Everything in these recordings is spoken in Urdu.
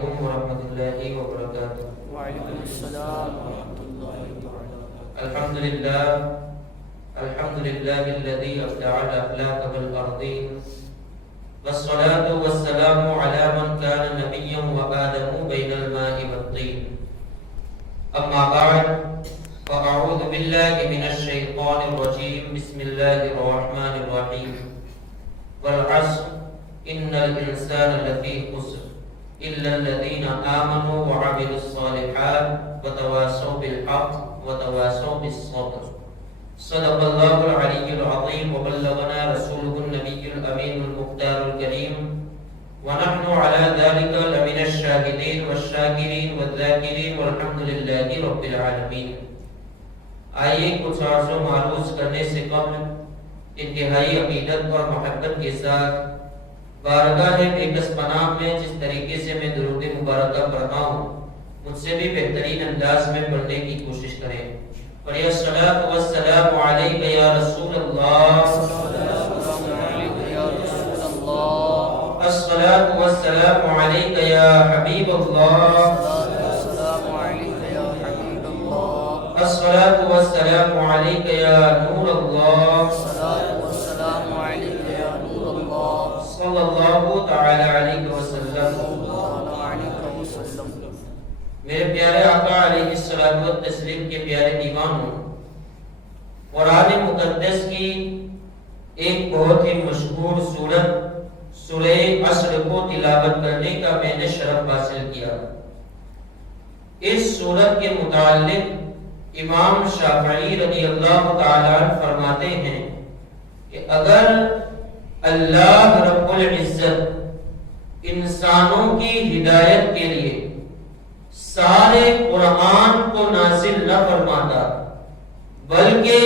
ورحمۃ اللہ وبرکاتہ۔ وعلیکم السلام ورحمۃ اللہ وبرکاتہ۔ الحمد للہ الذی ابدع الاخلاق بالارضین والصلاة والسلام علی من کان نبیا وآدم بین الماء والطین، اما بعد فاعوذ باللہ من الشیطان الرجیم، بسم اللہ الرحمن الرحیم، والعصر ان الانسان لفی خسر إلا الذين آمنوا وعملوا الصالحات وتواصوا بالحق وتواصوا بالصبر۔ صدق الله العلي العظيم وبلغنا رسوله النبي الأمين المختار الكريم، ونحن على ذلك لمن الشاهدين والشاكرين والذاكرين والحمد لله رب العالمين۔ آئیے کچھ عرض و معروض کرنے سے قبل انتہائی عقیدت اور محبت کے ساتھ بارگاہ بیکس پناہ میں جس طریقے سے میں درود مبارکہ پڑھتا ہوں مجھ سے بھی بہترین انداز میں پڑھنے کی کوشش کریں۔ اور یا الصلاۃ والسلام علیک یا رسول اللہ، الصلاۃ والسلام علیک یا حبیب اللہ، الصلاۃ والسلام علیک یا نور اللہ، صلی اللہ تعالی علیہ وسلم۔ میرے پیارے آقا علیہ الصلوۃ والتسلیم کے پیارے دیوانوں، قرآن مقدس کی ایک بہت ہی مشہور سورت سورہ عصر کو تلاوت کرنے کا میں نے شرف حاصل کیا۔ اس سورت کے متعلق امام شافعی رضی اللہ تعالی عنہ فرماتے ہیں کہ اگر اللہ رب العزت انسانوں کی ہدایت کے لیے سارے قرآن کو نازل نہ فرماتا بلکہ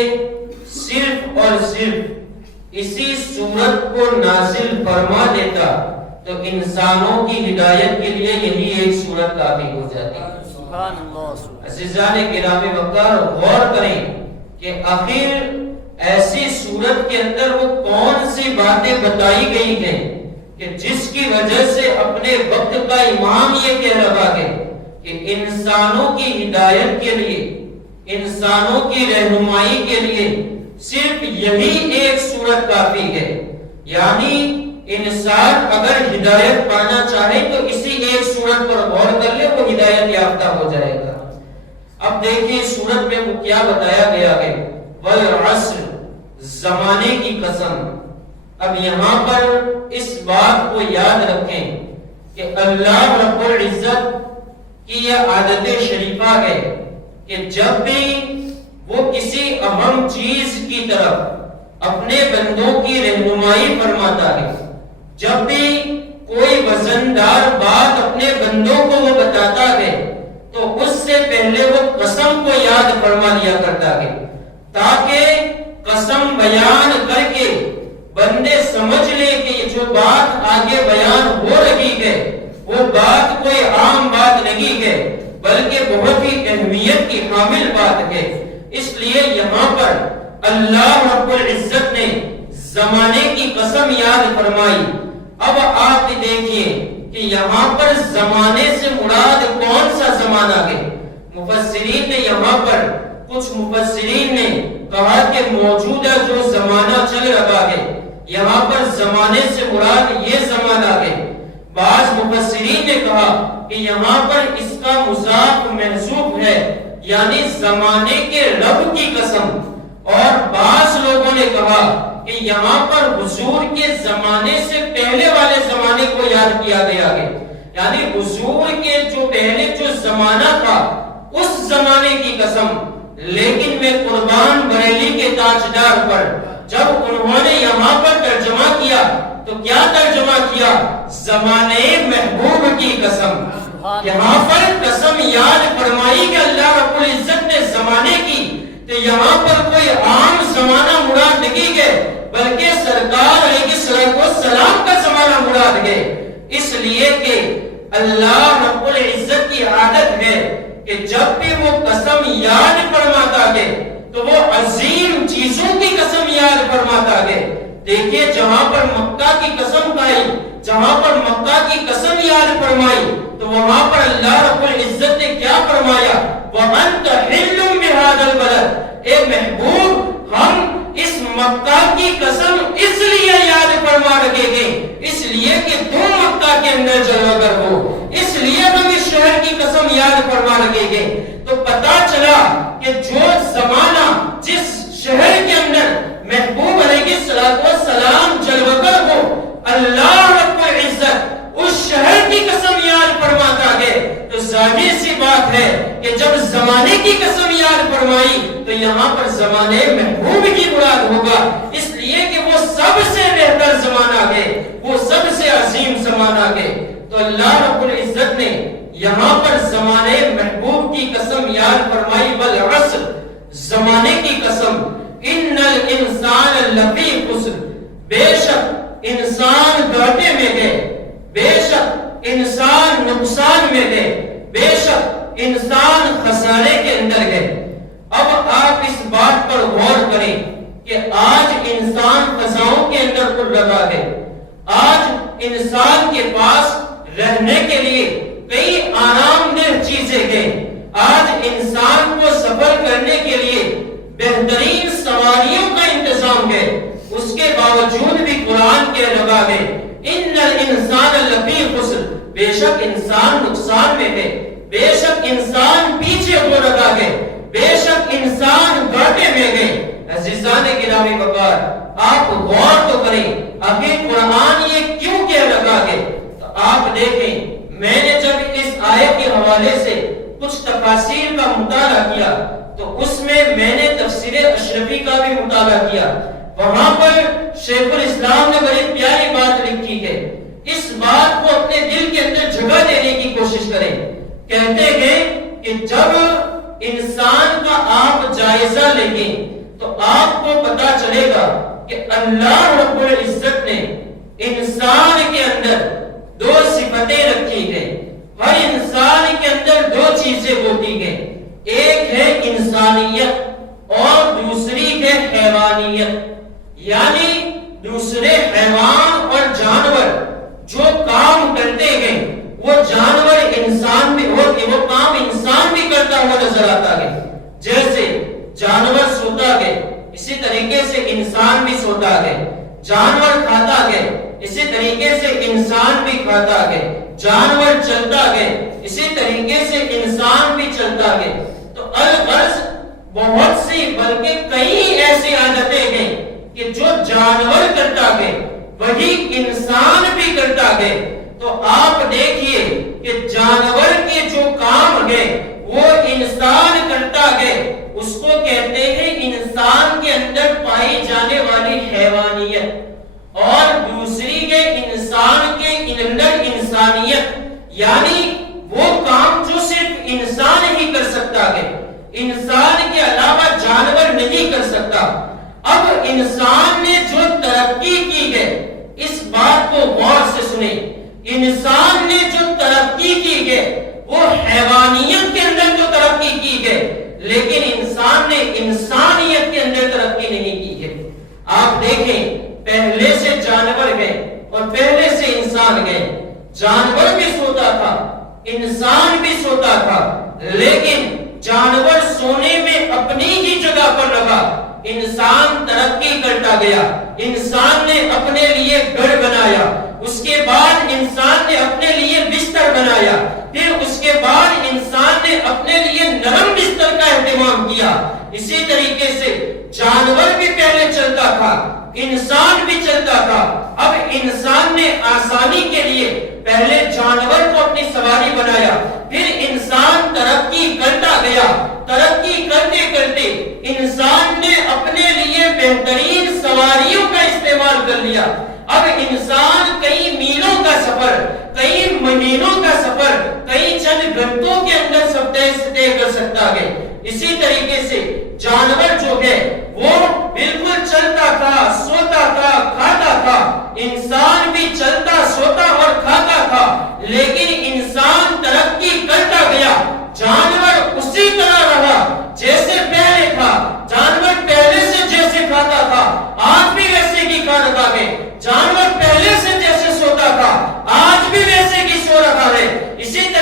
صرف اور صرف اسی سورت کو نازل فرما دیتا تو انسانوں کی ہدایت کے لیے یہی ایک سورت کافی ہو جاتی۔ سبحان اللہ۔ عزیزان کرام وقار، غور کریں کہ آخر ایسی صورت کے اندر وہ کون سی باتیں بتائی گئی ہیں کہ جس کی وجہ سے اپنے وقت کا امام یہ کہہ رہا ہے کہ انسانوں کی ہدایت کے لیے، انسانوں کی رہنمائی کے لیے صرف یہی ایک صورت کافی ہے۔ یعنی انسان اگر ہدایت پانا چاہے تو اسی ایک صورت پر غور کر لے، وہ ہدایت یافتہ ہو جائے گا۔ اب دیکھیں صورت میں وہ کیا بتایا گیا ہے، والعصر، زمانے کی قسم۔ اب یہاں پر اس بات کو یاد رکھیں کہ اللہ رب العزت کی یہ عادت شریفہ ہے کہ جب بھی وہ کسی اہم چیز کی طرف اپنے بندوں کی رہنمائی فرماتا ہے، جب بھی کوئی وزندار بات اپنے بندوں کو وہ بتاتا ہے تو اس سے پہلے وہ قسم کو یاد فرما لیا کرتا ہے تاکہ قسم بیان کر کے بندے سمجھ لے کہ یہ جو بات آگے بیان ہو رہی ہے وہ بات کوئی عام بات نہیں ہے بلکہ بہت ہی اہمیت کی حامل بات ہے۔ اس لیے یہاں پر اللہ رب العزت نے زمانے کی قسم یاد فرمائی۔ اب آپ دیکھیے کہ یہاں پر زمانے سے مراد کون سا زمانہ ہے۔ مفسرین نے یہاں پر، کچھ مفسرین نے کہا کہ موجودہ جو زمانہ چل رہا ہے یہاں پر زمانے سے مراد یہ زمانہ ہے۔ بعض مفسرین نے کہا کہ یہاں پر اس کا مضاف محذوف ہے، یعنی زمانے کے رب کی قسم۔ اور بعض لوگوں نے کہا کہ یہاں پر حضور کے زمانے سے پہلے والے زمانے کو یاد کیا گیا ہے، یعنی حضور کے جو پہلے جو زمانہ تھا اس زمانے کی قسم۔ لیکن میں قربان بریلی کے تاجدار پر جب انہوں نے یہاں پر ترجمہ کیا تو کیا ترجمہ کیا؟ زمانے محبوب کی قسم۔ یہاں پر قسم یاد فرمائی کہ اللہ رب العزت نے زمانے کی، تو یہاں پر کوئی عام زمانہ مراد نہیں ہے بلکہ سرکار علیہ السلام کا زمانہ مراد ہے۔ اس لیے کہ اللہ رب العزت کی عادت ہے کہ جب بھی وہ قسم یاد فرماتا ہے تو وہ عظیم چیزوں کی قسم یاد فرماتا ہے۔ دیکھیے جہاں پر مکہ کی قسم کھائی، جہاں پر مکہ کی قسم یاد فرمائی تو وہاں پر اللہ رب العزت نے کیا فرمایا؟ وَأَنْتَ حِلٌّ بِهَذَا الْبَلَدِ، اے محبوب ہم اس مکہ کی قسم اس لیے یاد فرما رکھے گے، اس لیے کہ تم مکہ کے اندر جلوہ گر ہو، اس لیے ہم اس شہر کی قسم یاد فرما رکھے گے۔ تو پتا چلا کہ جو زمانہ جس شہر کے اندر محبوب علیہ السلام جلوہ گر ہو، اللہ رب العزت اس شہر کی قسم یاد فرماتا ہے، تو ظاہر سی بات ہے کہ جب زمانے کی قسم یاد فرمائی تو یہاں پر زمانے محبوب کی مراد ہوگا، اس لیے کہ وہ سب سے بہتر زمانہ ہے، وہ سب سے عظیم زمانہ ہے۔ تو اللہ رب العزت نے یہاں پر زمانے محبوب کی قسم یاد فرمائی، والعصر، زمانے کی قسم، ان الانسان لفی خسر، بے شک انسان گھاٹے میں گئے، بے شک انسان نقصان میں گئے، بے شک انسان خسارے کے اندر گئے۔ اب آپ اس بات پر غور کریں کہ آج انسان فضاؤں کے اندر اڑ رہا ہے، آج انسان کے پاس رہنے کے لیے کئی آرام دہ چیزیں ہیں، آج انسان کو سفر کرنے کے لیے بہترین سواریوں کا انتظام ہے، اس کے باوجود بھی قرآن کہہ رہا ہے ان الانسان لفی خسر، بے شک انسان نقصان میں ہے، بے شک انسان پیچھے ہو رہا ہے، بے شک انسان گھاٹے میں گئے۔ عزیزان گرامی وقار، آپ غور تو کریں آخر قرآن یہ کیوں کہہ رہا ہے؟ تو آپ دیکھیں، میں نے جب اس آیت کے حوالے سے کچھ تفاسیر کا مطالعہ کیا تو اس میں نے تفسیر اشرفی کا بھی مطالعہ کیا، وہاں پر شیخ الاسلام نے بڑی پیاری بات لکھی ہے، اس بات کو اپنے دل کے اندر جگہ دینے کی کوشش کریں۔ کہتے ہیں کہ جب انسان کا آپ جائزہ لیں گے تو آپ کو پتا چلے گا کہ اللہ رب العزت نے انسان کے اندر دو صفتیں رکھی ہیں، ہر انسان کے اندر دو چیزیں ہوتی ہیں، ایک ہے انسانیت اور دوسری ہے حیوانیت، یعنی دوسرے حیوان اور جانور جو کام کرتے ہیں وہ جانور انسان بھی وہ کام انسان بھی کرتا ہوا نظر آتا ہے، جیسے جانور سوتا ہے اسی طریقے سے انسان بھی سوتا ہے، جانور کھاتا ہے اسی طریقے سے انسان بھی کھاتا ہے، جانور چلتا ہے اسی طریقے سے انسان بھی چلتا ہے۔ تو الغرض بہت سی بلکہ کئی ایسی عادتیں ہیں کہ جو جانور کرتا ہے وہی انسان بھی کرتا ہے۔ تو آپ دیکھیے کہ جانور کے جو کام ہے وہ انسان کرتا ہے، اس کو کہتے ہیں انسان کے اندر پائی جانے والی حیوانیت، اور دوسری ہے انسان کے اندر انسانیت، یعنی وہ کام جو صرف انسان ہی کر سکتا ہے، انسان کے علاوہ جانور نہیں کر سکتا۔ اب انسان نے جو ترقی کی ہے، اس بات کو غور سے سنیں، انسان نے جو ترقی کی ہے وہ حیوانیت کے اندر جو ترقی کی ہے، لیکن انسان نے انسانیت کے اندر ترقی نہیں کی ہے۔ آپ دیکھیں، پہلے سے جانور گئے اور پہلے سے انسان گئے، جانور بھی سوتا تھا، انسان بھی سوتا تھا، لیکن جانور سونے میں اپنی ہی جگہ پر رہا، انسان ترقی کرتا گیا، انسان نے اپنے لیے گھر بنایا، اس کے بعد انسان نے اپنے لیے بستر بنایا، پھر اس کے بعد انسان نے اپنے لیے نرم بستر کا اہتمام کیا۔ اسی طریقے سے جانور بھی پہلے چلتا تھا، انسان بھی چلتا تھا، اب انسان نے آسانی کے لیے پہلے جانور کو اپنی سواری بنایا، پھر انسان ترقی کرتا گیا، ترقی کرتے کرتے انسان نے اپنے لیے بہترین سواریوں کا استعمال کر لیا۔ اب انسان کئی میلوں کا سفر، کئی مہینوں کا سفر کئی چند گھنٹوں کے اندر سب طے کر سکتا ہے۔ اسی طریقے سے جانور جو ہے وہ بالکل چلتا تھا، سوتا تھا، کھاتا تھا، انسان بھی چلتا، سوتا اور کھاتا تھا، لیکن انسان ترقی کرتا گیا، جانور اسی طرح رہا جیسے پہلے تھا، جانور پہلے سے جیسے کھاتا تھا آج بھی ویسے ہی کھا رہا ہے، جانور پہلے سے جیسے سوتا تھا آج بھی ویسے ہی سو رہا ہے۔ اسی طرح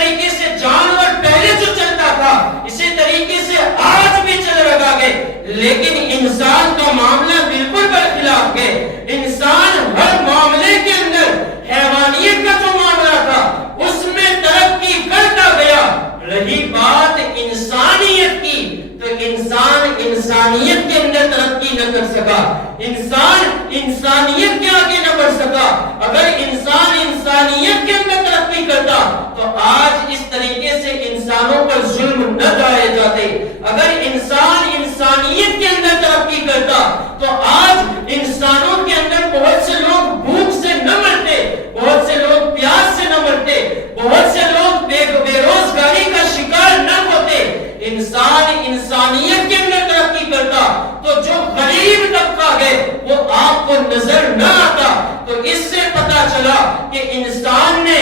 لیکن انسان کا معاملہ بالکل برخلاف ہے. انسان ہر معاملے کے اندر حیوانیت کا جو معاملہ تھا اس میں ترقی کرتا گیا. رہی بات انسانیت کی تو انسان انسانیت کے اندر ترقی نہ کر سکا. انسان انسانیت کے آگے نہ بڑھ سکا. اگر انسان انسانیت کے اندر ترقی کرتا تو آج اس طریقے سے انسانوں پر ظلم نہ ڈھائے جاتے. اگر انسان انسانیت کے اندر ترقی کرتا تو آج انسانوں کے اندر بہت سے لوگ بھوک سے نہ مرتے, بہت سے لوگ پیاس سے نہ مرتے, بہت سے لوگ بے روزگاری کا شکار نہ ہوتے. انسان انسانیت کے اندر ترقی کرتا تو جو غریب طبقہ ہے وہ آپ کو نظر نہ آتا. تو اس سے پتا چلا کہ انسان نے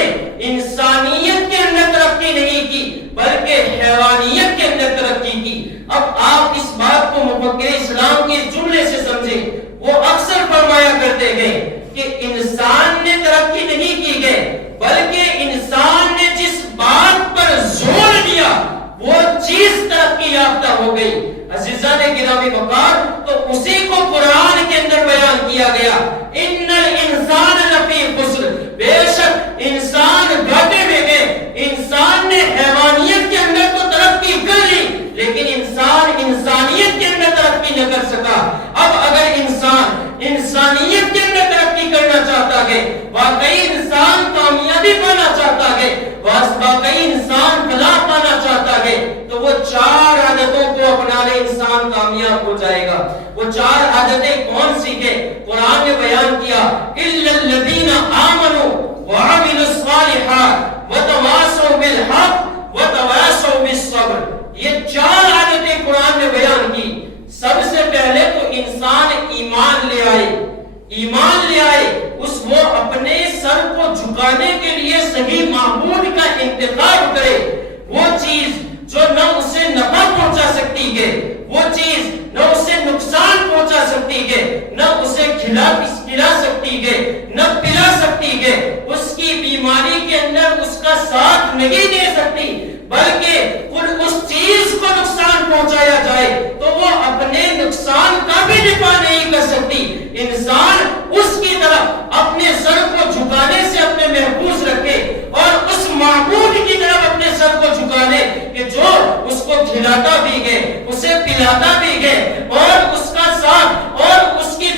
انسانیت کے اندر ترقی نہیں کی بلکہ حیوانیت کے اندر ترقی کی. اب آپ اس بات کو مفکر اسلام کے جملے سے سمجھیں. وہ اکثر فرمایا کرتے ہیں کہ انسان نے ترقی نہیں کی ہے بلکہ انسان نے جس بات پر زور دیا وہ چیز ترقی یافتہ ہو گئی. عزیزان گرامی وقار, تو اسی کو قرآن کے اندر بیان کیا گیا. ان الانسان لفی خسر, بے شک انسان گھاٹے میں ہے. انسان نے حیوانیت کے اندر تو ترقی کر لی لیکن انسان انسانیت کے اندر ترقی نہ کر سکا. اب اگر انسان انسانیت کے اندر ترقی کرنا چاہتا ہے, واقعی انسان کامیابی پانا چاہتا ہے, واقعی انسان فلاح پانا چاہتا ہے, تو وہ 4 عادتوں کو اپنا لے, انسان کامیاب ہو جائے گا. وہ 4 عادتیں کون سی ہیں؟ قرآن نے بیان کیا الا الذین آمنوا وعملوا الصالحات وتواصوا بالحق وتواصوا بالصبر. یہ 4 عادتیں قرآن نے بیان کی. سب سے پہلے تو انسان ایمان لے آئے. ایمان لے آئے, وہ اپنے سر کو جھکانے کے لیے صحیح معبود کا انتخاب کرے. وہ چیز جو نہ اسے نفع پہنچا سکتی ہے, وہ چیز نہ اسے نقصان پہنچا سکتی ہے, نہ اسے کھلا سکتی ہے, نہ پلا سکتی ہے, اس کی بیماری کے اندر اس کا ساتھ نہیں دے سکتی, بلکہ اس چیز کو نقصان پہنچایا جائے تو وہ اپنے نقصان کا بھی دفاع نہیں کر سکتی. انسان اس کی طرف اپنے سر کو جھکانے سے اپنے محفوظ رکھے اور اس معبود کی طرف اپنے سر کو جھکا لے کہ جو اس کو کھلاتا بھی ہے, اسے پلاتا بھی ہے, اور اس کا ساتھ اور اس کی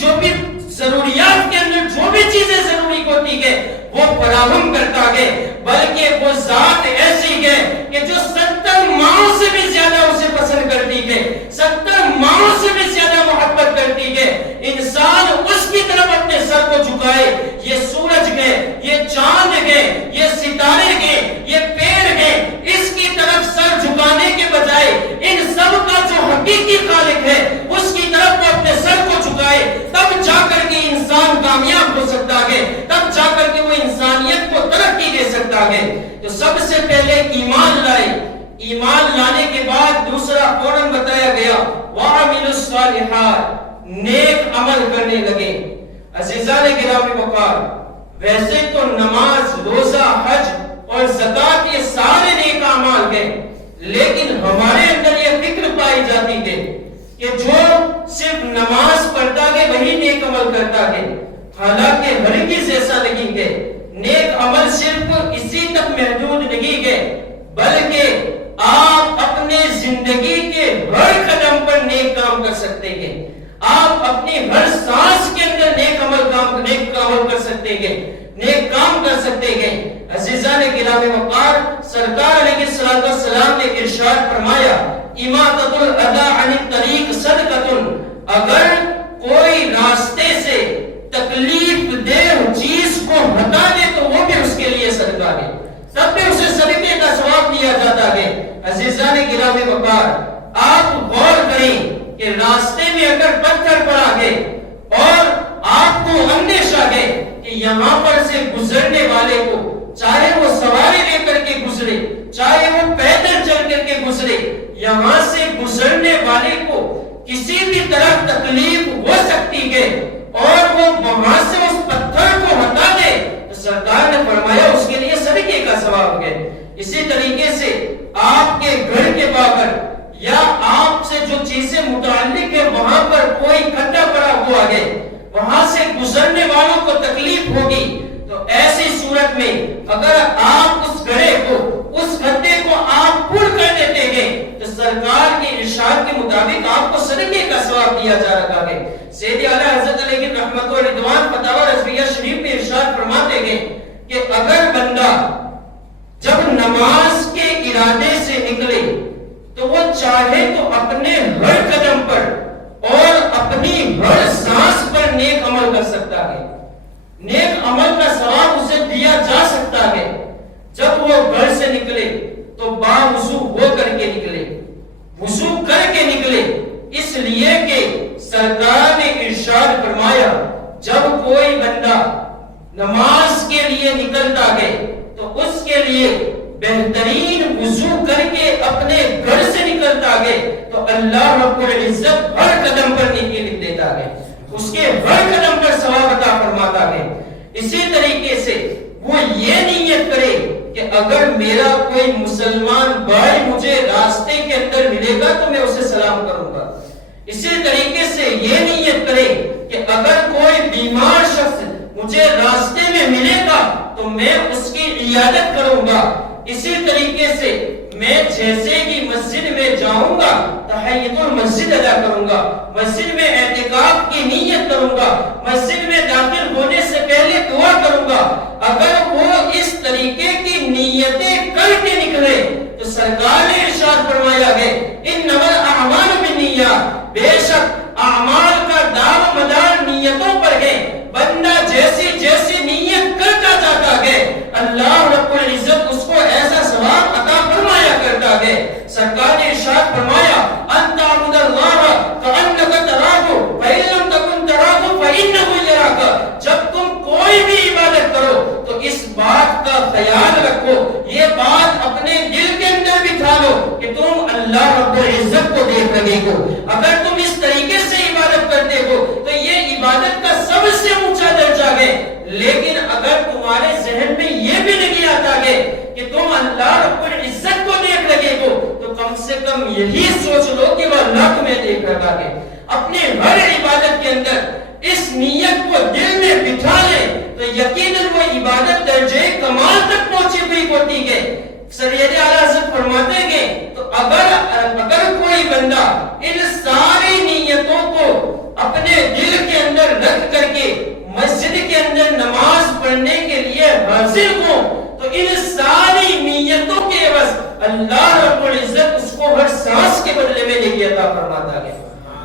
جو بھی ضروریات کے اندر جو بھی چیزیں ضروری ہوتی ہے وہ فراہم کرتا ہے. بلکہ وہ ذات ایسی ہے کہ جو 70 ماؤں سے بھی زیادہ اسے پسند کرتی ہے, 70 ماؤں سے بھی زیادہ محبت کرتی ہے. انسان اس کی طرف اپنے سر کو جھکائے. یہ سورج ہے, یہ چاند ہے, یہ ستارے ہیں, یہ پیڑ ہے, اس کی طرف سر جھکانے کے بجائے ان سب کا جو حقیقی خالق ہے اس کی طرف وہ اپنے سر کو جھکائے. تب جا کر کے انسان کامیاب ہو سکتا ہے, تب جا کر کے وہ انسانیت کو ترقی دے سکتا ہے. تو سب سے پہلے ایمان لائے. ایمان لانے کے بعد دوسرا فوراً بتایا گیا وَعَمِلُوا الصَّالِحَاتِ, نیک عمل کرنے لگے. عزیزان گرامی وقار, ویسے تو نماز, روزہ, حج اور زکات یہ سارے نیک اعمال ہیں, لیکن ہمارے اندر یہ فکر پائی جاتی ہے کہ جو صرف نماز پڑھتا ہے وہی نیک عمل کرتا ہے. حالانکہ ہرگز ایسا نہیں ہے. نیک عمل صرف اسی تک محدود نہیں ہے, بلکہ آپ اپنے زندگی کے ہر قدم پر نیک کام کر سکتے ہیں. آپ اپنی ہر سانس کے اندر نیک عمل کر سکتے ہیں, نیک کام کر سکتے ہیں. عزیزان گرامی وقار, سرکار علیہ السلام نے ارشاد فرمایا اماطۃ الاذی عن الطریق صدقۃ, اگر کوئی راستے سے تکلیف دہ چیز کو ہٹا دے تو وہ بھی اس کے لیے صدقہ ہے, تب بھی اسے صدقے کا ثواب دیا جاتا ہے. عزیزان گرامی وقار, آپ غور کریں کہ راستے میں اگر پتھر پڑا ہے اور آپ کو اندیشہ ہے کہ یہاں پر سے گزرنے والے کو, چاہے وہ سواری لے کر کے گزرے, چاہے وہ پیدل چل کر کے گزرے, یہاں سے گزرنے والے کو کسی بھی طرح تکلیف ہو سکتی ہے اور وہ وہاں سے اس پتھر کو ہٹا دے تو سرکار نے فرمایا اس کے لیے صدقے کا ثواب ہے. اسی طریقے سے آپ کے گھر کے باہر یا آپ سے جو چیزیں متعلق ہے وہاں پر کوئی کھڈا پڑا ہوا ہے، وہاں سے گزرنے والوں کو تکلیف ہوگی، تو ایسی صورت میں اگر آپ اس گڑھے کو، اس کھڈے کو آپ پر کر دیتے ہیں تو سرکار کے ارشاد کے مطابق آپ کو صدقے کا ثواب دیا جا رہا ہے۔ سید اعلیٰ حضرت علیہ رحمت و رضوان فتاوی رضویہ شریف میں ارشاد فرماتے ہیں کہ اگر بندہ جب نماز کے ارادے سے نکلے تو وہ چاہے تو اپنے ہر قدم پر اور اپنی ہر سانس پر نیک عمل کر سکتا ہے، نیک عمل کا ثواب اسے دیا جا سکتا ہے۔ جب وہ گھر سے نکلے تو باوضو ہو کر کے نکلے، وضو کر کے نکلے، اس لیے کہ سرکار نے ارشاد فرمایا جب کوئی بندہ نماز کے لیے نکلتا ہے تو اس کے لیے بہترین وضو کر کے اپنے گھر سے نکلتا ہے تو اللہ رب العزت ہر قدم پر نیکی لکھ دیتا ہے، اس کے ہر قدم پر ثواب عطا فرماتا ہے۔ اسی طریقے سے وہ یہ نیت کرے کہ اگر میرا کوئی مسلمان بھائی مجھے راستے کے اندر ملے گا تو میں اسے سلام کروں گا۔ اسی طریقے سے یہ نیت کرے کہ اگر کوئی بیمار شخص مجھے راستے میں ملے گا تو میں اس کی عیادت کروں گا۔ اسی طریقے سے میں جیسے ہی مسجد میں جاؤں گا تحیۃ المسجد ادا کروں گا، مسجد میں اعتکاف کی نیت کروں گا، مسجد میں داخل ہونے سے پہلے دعا کروں گا۔ اگر وہ اس طریقے کی نیتیں کر کے نکلے تو سرکار نے ارشاد فرمایا ہے انما الاعمال بالنیات، بے شک اعمال کا دار و مدار نیتوں پر ہے۔ بندہ جیسی جیسی نیت کرتا جاتا ہے اللہ رب العزت اس کو ایسا ثواب عطا فرمایا کرتا ہے۔ سرکار نے ارشاد فرمایا ان تعبد اللہ کأنک تراہ فإن لم تکن تراہ فإنہ یراک، جب تم کوئی بھی عبادت کرو تو اس بات کا خیال رکھو، یہ بات اپنے دل کے اندر بٹھا لو کہ تم اللہ رب العزت کو دیکھ رہے ہو۔ اگر تم اس طریقے سے عبادت کرتے ہو تو یہ عبادت کا سب سے اونچا درجہ ہے، لیکن اگر تمہارے ذہن میں یہ بھی نہیں آتا ہے کہ تم اللہ رب العزت کو دیکھ رہے ہو تو کم سے کم یہی سوچ لو کہ وہ اللہ تمہیں دیکھ رہا ہے۔ اپنے ہر عبادت کے اندر اس نیت کو دل میں بٹھا لے تو یقیناً وہ عبادت درجے کمال تک پہنچی ہوئی ہوتی ہے۔ سید اعلیٰ حضرت فرماتے ہیں تو اگر کوئی بندہ ان ساری نیتوں کو اپنے دل کے اندر رکھ کر کے مسجد کے اندر نماز پڑھنے کے لیے حاضر ہو تو ان ساری نیتوں کے عوض اللہ رب العزت اس کو ہر سانس کے بدلے میں نیکی عطا فرماتا ہے۔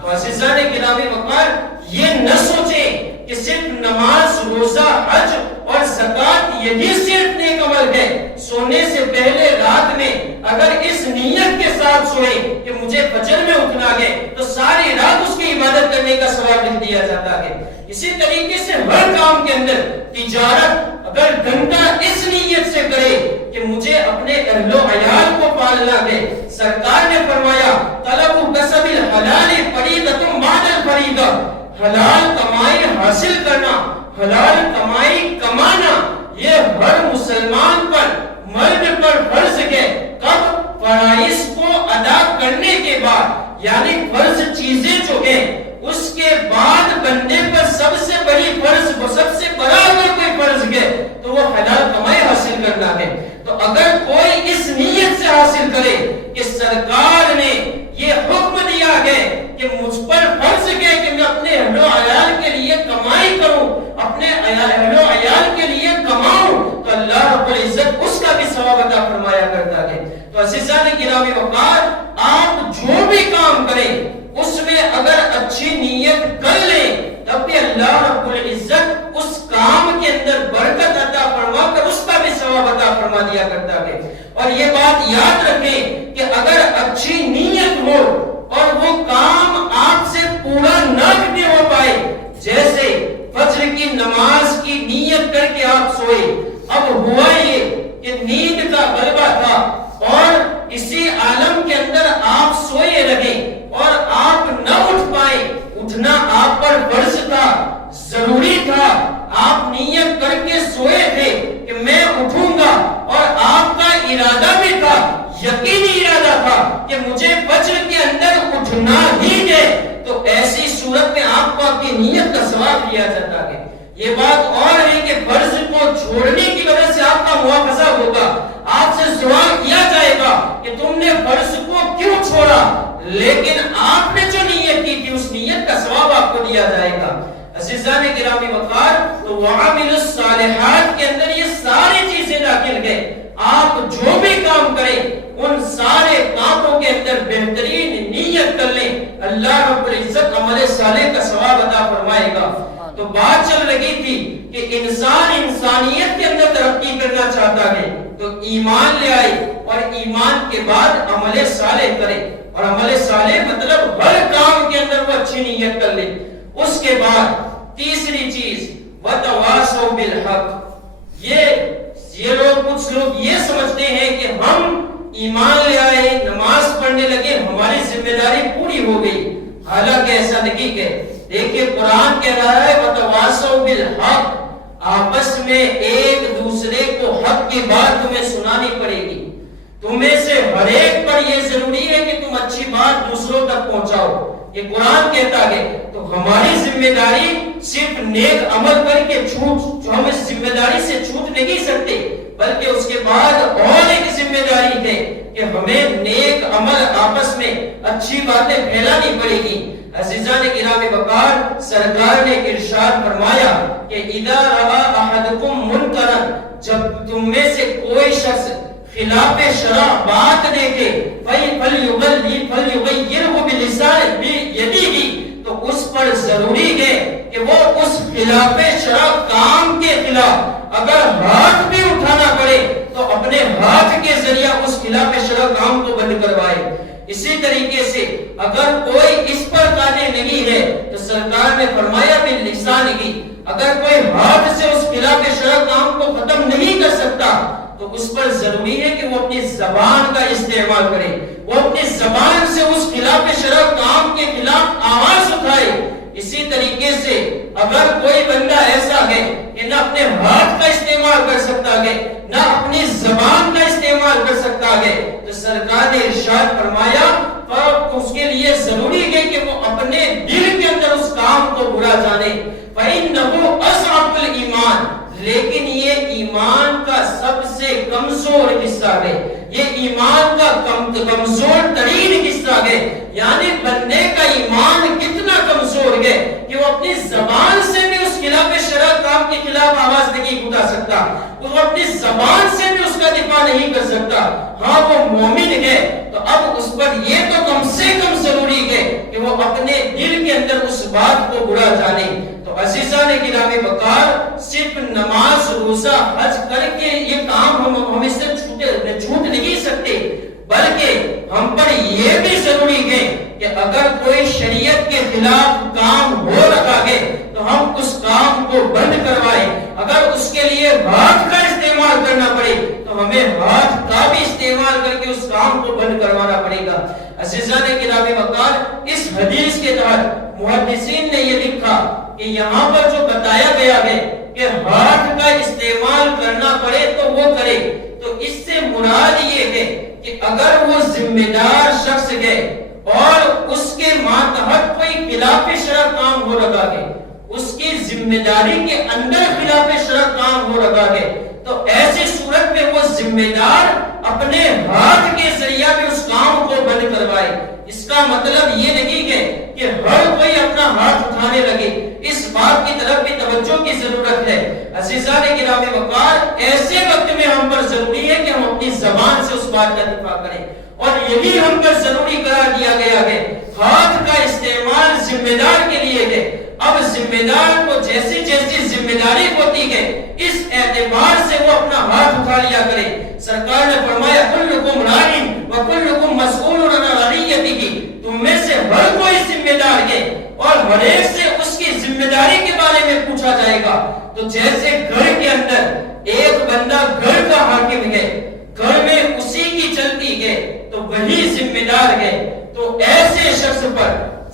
تو عزیزان گرامی وقار یہ نہ سوچیں کہ صرف نماز، روزہ، حج اور زکوٰۃ یہی صرف نیک عمل ہے۔ سونے سے پہلے رات میں اگر اس نیت کے ساتھ سوئے کہ مجھے فجر میں اٹھنا ہے تو ساری رات اس کی عبادت کرنے کا ثواب لکھ دیا جاتا ہے۔ اسی طریقے سے ہر کام کے اندر تجارت اگر بندہ اس نیت سے کرے کہ مجھے اپنے اہل و عیال کو پالنا ہے، سرکار نے فرمایا طلب کسب الحلال فریضۃ بعد الفریضہ، حلال کمائی حاصل کرنا، حلال کمائی کمانا یہ ہر مسلمان پر، مرد پر فرض ہے۔ کب؟ فرائض کو ادا کرنے کے بعد، یعنی فرض چیزیں جو ہیں اس کے بعد بندے پر سب سے بڑی فرض، وہ سب سے بڑا اگر کوئی فرض ہے تو وہ حلال کمائی حاصل کرنا ہے۔ تو اگر کوئی اس نیت سے حاصل کرے کہ سرکار نے یہ حکم دیا ہے کہ مجھ پر فرض ہے کہ میں اپنے اہل و عیال کے لیے کمائی کروں، اپنے اہل و عیال کے لیے کماؤں، تو اللہ رب العزت اس کا بھی ثواب عطا فرمایا کرتا ہے۔ تو عزیزان گرامی وقار آپ جو بھی کام کریں اس میں اگر اچھی نیت کر لیں تب بھی اللہ رب العزت اس کام کے اندر برکت عطا فرما کر اس کا بھی ثواب عطا فرما دیا کرتا ہے۔ اور یہ بات یاد رکھیں کہ اگر اچھی نیت ہو اور وہ کام آپ سے پورا نہ بھی ہو پائے، جیسے فجر کی نماز کی نیت کر کے آپ سوئے، اب ہوا یہ کہ نیند کا غلبہ تھا اور اسی عالم کے اندر آپ سوئے رہے اور آپ نہ اٹھ پائے، اٹھنا آپ پر فرض تھا، ضروری تھا، آپ نیت کر کے سوئے تھے کہ میں اٹھوں گا اور آپ کا ارادہ بھی تھا، یقینی ارادہ تھا ہوگا کہ مجھے فجر کے اندر اٹھنا ہی ہے، تو ایسی صورت میں آپ کو آپ کی نیت کا ثواب دیا جاتا ہے۔ یہ بات اور ہے کہ فرض کو چھوڑنے کی وجہ سے آپ کا مواخذہ ہوگا، آپ سے سوال کیا جائے گا کہ تم نے فرض کو کیوں چھوڑا، لیکن آپ نے جو نیت کی تھی اس نیت کا ثواب آپ کو دیا جائے گا۔ عزیزان گرامی وقار، تو وعامل الصالحات کے اندر یہ ساری چیزیں داخل گئے۔ آپ جو بھی کام کریں ان سارے کاموں کے اندر بہترین نیت کر لیں، اللہ رب العزت عمل صالح کا ثواب عطا فرمائے گا۔ تو بات چل رہی تھی کہ انسان انسانیت کے اندر ترقی کرنا چاہتا ہے تو ایمان لے آئے، اور ایمان کے بعد عمل صالح کرے، اور عمل صالح مطلب ہر کام کے اندر وہ اچھی نیت کر لے۔ اس کے بعد تیسری چیز وتواصوا بالحق، یہ لوگ کچھ لوگ یہ سمجھتے ہیں کہ ہم ایمان لے آئے، نماز پڑھنے لگے، ہماری ذمہ داری پوری ہو گئی، حالانکہ ایسا نہیں ہے۔ دیکھیں قرآن کہہ رہا ہے وتواصوا بالحق، آپس میں ایک دوسرے کو حق کی بات تمہیں سنانی پڑے گی، تمہیں سے ہر ایک پر یہ ضروری ہے کہ تم اچھی بات دوسروں تک پہنچاؤ، یہ قرآن کہتا ہے۔ تو ہماری ذمہ داری صرف نیک عمل کر کے ہم اس ذمہ داری سے چھوٹ نہیں سکتے، بلکہ اس کے بعد اور ایک ذمہ داری ہے کہ ہمیں نیک عمل آپس میں اچھی باتیں پھیلانی پڑے گی۔ عزیزان گرامی وقار، سرکار نے ارشاد فرمایا کہ اذا رأى احدكم منکرا، جب تم میں سے کوئی شخص خلاف شرع بات دیکھے فَلْيُغَيِّرْهُ بِيَدِهِ، تو اس پر ضروری ہے کہ وہ اس خلاف شرع کام کے خلاف اگر ہاتھ بھی اٹھانا پڑے تو اپنے ہاتھ کے ذریعہ اس خلاف شرع کام کو بند کروائے۔ اسی طریقے سے اگر کوئی اس پر قادر نہیں ہے تو سرکار نے فرمایا باللسان ہی، اگر کوئی ہاتھ سے اس خلاف شرع کام کو ختم نہیں کر سکتا تو اس پر ضروری ہے کہ وہ اپنی زبان کا استعمال کرے، وہ اپنی زبان سے اس خلاف شرع کام کے خلاف آواز اٹھائے۔ اسی طریقے سے اگر کوئی بندہ ایسا ہے کہ نہ اپنے ہاتھ کا استعمال کر سکتا ہے نہ اپنی زبان کا استعمال کر سکتا ہے تو سرکار نے ارشاد فرمایا اس کے لیے ضروری ہے کہ وہ اپنے دل کے اندر اس کام کو برا جانے۔ فَإِنَّهُ أَصْعَبُ الْإِيمَانِ، لیکن یہ ایمان کا سب سے کمزور حصہ ہے، یہ ایمان کا کمزور ترین حصہ ہے، یعنی بندے کا ایمان کتنا کمزور ہے کہ وہ اپنی زبان سے بھی اس خلاف شرع کام کے خلاف آواز نہیں اٹھا سکتا، وہ اپنی زبان سے بھی اس کا دفاع نہیں کر سکتا۔ ہاں وہ مومن ہے تو اب اس پر یہ تو کم سے کم ضروری ہے کہ وہ اپنے دل کے اندر اس بات کو برا جانے۔ تو عزیزان گرامی وقار، صرف نماز روزہ حج کر کے یہ کام ہم اس سے چھوٹ نہیں سکتے، بلکہ ہم پر یہ بھی ضروری ہے کہ اگر کوئی شریعت کے خلاف کام ہو رہا ہے تو ہم اس کام کو بند کروائیں۔ اگر اس کے لیے ہاتھ کا استعمال کرنا پڑے تو ہمیں ہاتھ کا بھی استعمال کر کے اس کام کو بند کروانا پڑے گا۔ عزیزان گرامی وقار، اس حدیث کے تحت محدثین نے یہ لکھا کہ یہاں پر جو بتایا گیا ہے کہ ہاتھ کا استعمال کرنا پڑے تو وہ کرے، تو اس سے مراد یہ ہے کہ اگر وہ ذمہ دار شخص ہے اور اس کے ماتحت کوئی خلاف شرع کام ہو رہا ہے، اس کی ذمہ داری کے اندر خلاف شرع کام ہو رہا ہے، تو ایسی صورت میں وہ ذمہ دار اپنے ہاتھ کے ذریعہ بھی اس کام کو بند کروائے۔ اس کا مطلب یہ نہیں ہے کہ ہر کوئی اپنا ہاتھ اٹھانے لگے، اس بات کی طرف بھی توجہ کی ضرورت ہے۔ عزیزان گرامی وقار، ایسے وقت میں ہم پر ضروری ہے کہ ہم اپنی زبان سے اس بات کا دفاع کریں، اور یہی ہم پر ضروری قرار دیا گیا ہے۔ ہاتھ کا استعمال ذمہ دار کے لیے ہے، اب ذمہ دار کو جیسی جیسی ذمہ داری ہوتی ہے اس اعتبار سے وہ اپنا ہاتھ اٹھا لیا کرے۔ سرکار نے فرمایا کلکم راعٍ وکلکم مسئول عن رعیتہ، تم میں سے ہر کوئی ذمہ دار ہے اور ہر ایک سے اس کی ذمہ داری کے بارے میں پوچھا جائے گا۔ تو جیسے گھر کے اندر ایک بندہ گھر کا حاکم ہے، گھر میں اسی کی چلتی ہے تو وہی ذمہ دار ہے، تو ایسے شخص پر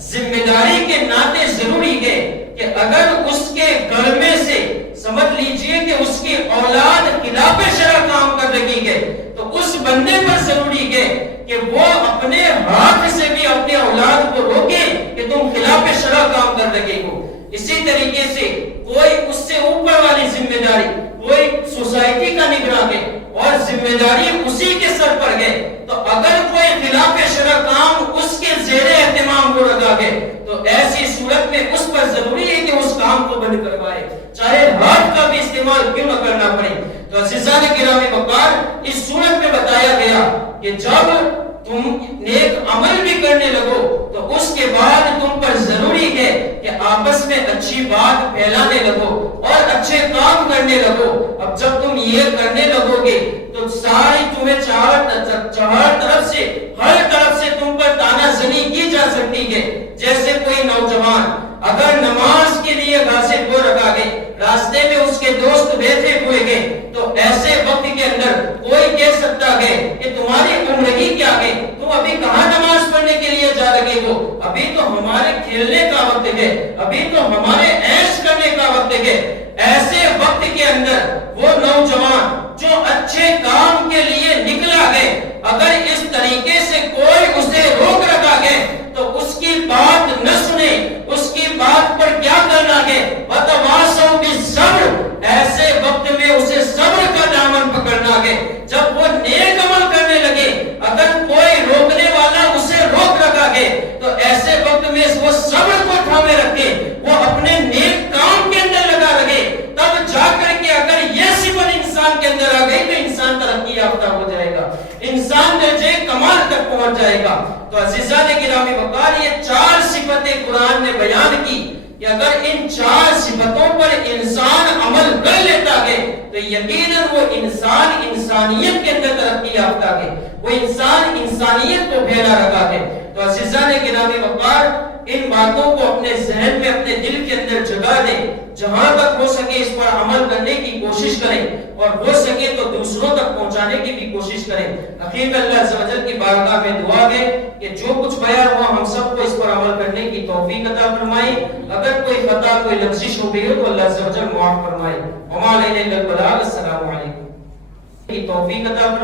ذمہ داری کے ناطے ضروری ہے کہ اگر اس کے گھر میں سے سمجھ لیجئے کہ اس کی اولاد خلاف شرع کام کر رہی ہے تو اس بندے پر ضروری ہے کہ وہ اپنے ہاتھ سے بھی اپنے اولاد کو روکے کہ تم خلاف شرع کام کر لگے ہو. اسی طریقے سے کوئی اس سے اوپر والی ذمہ داری، کوئی سوسائٹی کا نگراں ہے اور ذمہ داری اسی کے سر پر ہے، تو اگر کوئی خلاف شرع کام اس کے زیر اہتمام کو رکھا گئے تو ایسی صورت میں اس پر ضروری ہے کہ اس کام کو بند کروائے، چاہے ہاتھ کا بھی استعمال کیوں نہ کرنا پڑے. تو عزیزان گرامی وقار، اس صورت میں بتایا گیا کہ جب تم نیک عمل بھی کرنے لگو تو اس کے بعد تم پر ضروری ہے کہ آپس میں اچھی بات پھیلانے لگو اور اچھے کام کرنے لگو. اب جب تم یہ کرنے لگو گے تو ساری تمہیں چار طرف سے، ہر طرف سے تم پر تانا زنی کی جا سکتی ہے. جیسے کوئی نوجوان اگر نماز کے لیے گھاسے کو رکھا گئے، راستے میں اس کے دوست بیٹھے ہوئے گئے، تو ایسے وقت کے اندر کوئی کہہ سکتا ہے کہ تمہاری عمر ہی کیا ہے، تم ابھی کہاں نماز پڑھنے کے لیے جا رہے ہو، ابھی تو ہمارے کھیلنے کا وقت ہے، ابھی تو ہمارے عیش کرنے کا وقت ہے. ایسے وقت کے اندر وہ نوجوان جو اچھے کام کے لیے نکلا ہے، اگر اس طریقے سے کوئی اسے روک رکھا ہے تو اس کی بات نہ سنے، اس کی بات پر کیا کرنا ہے، وَتَوَاصَوْا بِالصَّبْرِ، ایسے وقت میں اسے صبر کا دامن پکڑنا ہے. جب وہ نیک عمل کرنے لگے، اگر کوئی روکنے والا اسے روک رکھا ہے تو ایسے وقت میں وہ صبر کو تھامے رکھے، وہ اپنے نیک کام کے اندر لگا رہے، تب جا کر کے اگر یہ صفت انسان کے اندر آ گئی تو انسان ترقی یافتہ ہو جائے گا، انسان درجے کمال تک پہنچ جائے گا. تو عزیزان گرامی وقار، یہ چار صفتیں قرآن نے بیان کی کہ اگر ان چار صفتوں پر انسان عمل کر لیتا ہے تو یقیناً وہ انسان انسانیت کے اندر ترقی یافتہ ہے، وہ انسان انسانیت کو پھیلا رکھا ہے. تو عزیزان گرامی وقار، ان باتوں کو اپنے ذہن میں، اپنے دل کے اندر جگا دیں، جہاں تک ہو سکے اس پر عمل کرنے کی کوشش کریں اور ہو سکے تو دوسروں تک پہنچانے کی بھی کوشش کریں. حقیقت اللہ عز و جل کی بارگاہ میں دعا ہے کہ جو کچھ بیان ہوا ہم سب کو اس پر عمل کرنے کی توفیق عطا فرمائے. اگر کوئی خطا، کوئی لغزش ہو گئی ہو تو اللہ عز و جل معاف فرمائے. وما علینا الا البلاغ. السلام علیکم. کی توفیق عطا